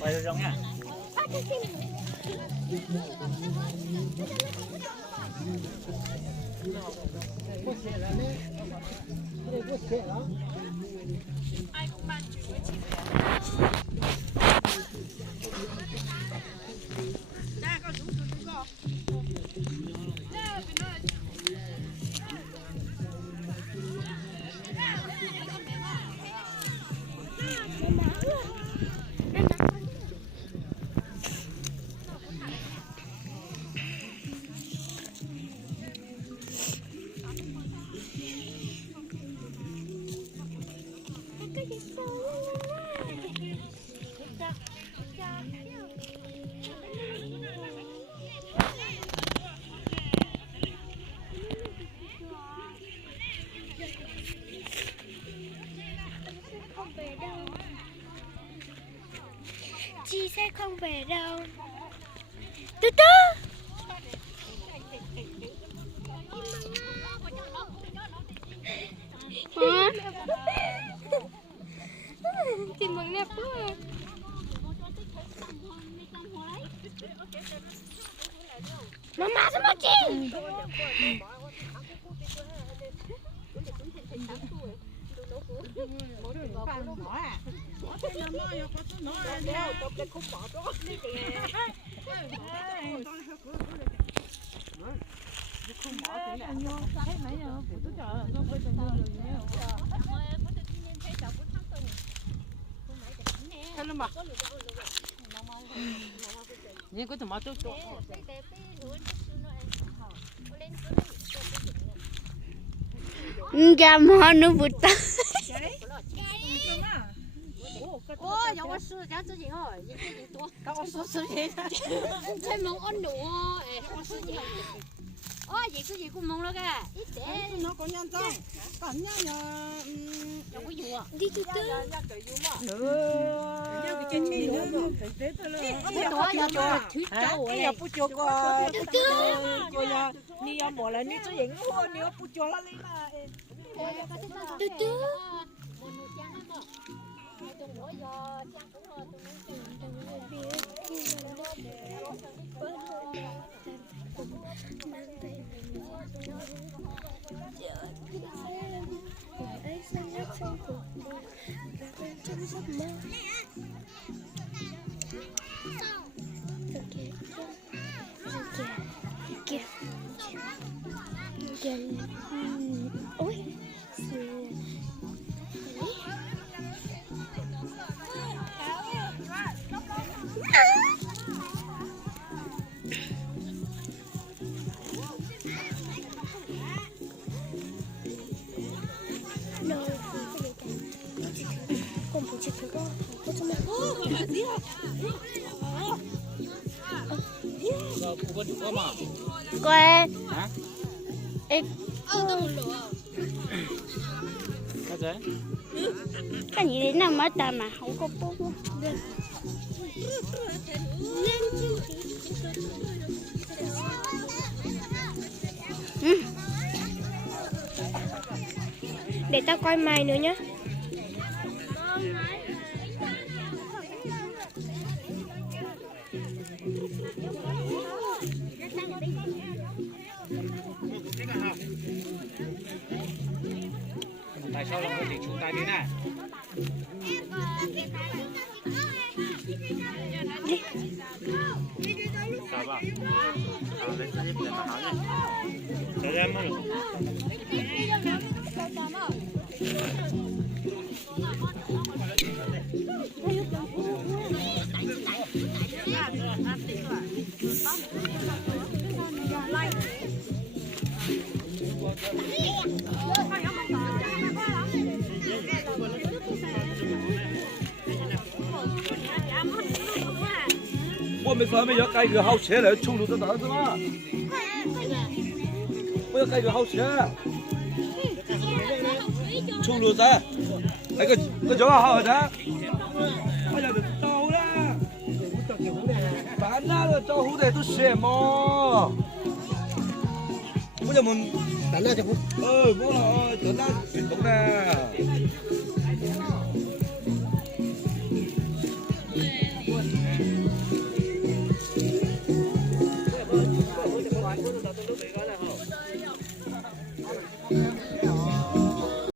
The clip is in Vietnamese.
quay được nha. Ai cũng ban chuyện với chị. Đã có chúng có. Chi sẽ không về đâu. Từ từ. Tìm bằng đẹp quá. Mama sama Cing. Nhìn có tomato chỗ. Gam hoa nó bụt ta. Ô,有個樹，有隻嘢哦，影啲嘢多。咁我數數嘢。佢冇安路哦，我數嘢。哦，嘢個嘢個冇咯嘅，一點。Nó có nhân rong, còn nhân là有個要啊。 Đi từ từ. nhân cái trên mi nữa, thế thôi là. 有多有多，脫咗哎呀，不做個，做呀，你要冇了，你做影喎，你要不做了你啦。 Từ từ. Ấy xanh nhất trong cuộc đời và bên trong giấc mơ. Kìa ôi con phải chịu thử con cho mẹ quê ê cái gì đến nào mất ta mà không có bố để tao coi mày nữa nhá. Tại sao là chỉ chung tay thế này? Sao vậy? Lên clip để mà nói này. Để em không? Ủa bây giờ cây cửa hậu xe lại chung được đó mà. Bây giờ cây cửa hậu xe. Chung được ra. Cái chỗ hậu đó. Bây giờ được tàu đó. Bán ra rồi tàu hú để tôi xe mà. Bây giờ mình đánh ra cho phút. bố là tưởng ra đúng nè. Hãy subscribe cho kênh Ghiền Mì Gõ để không bỏ lỡ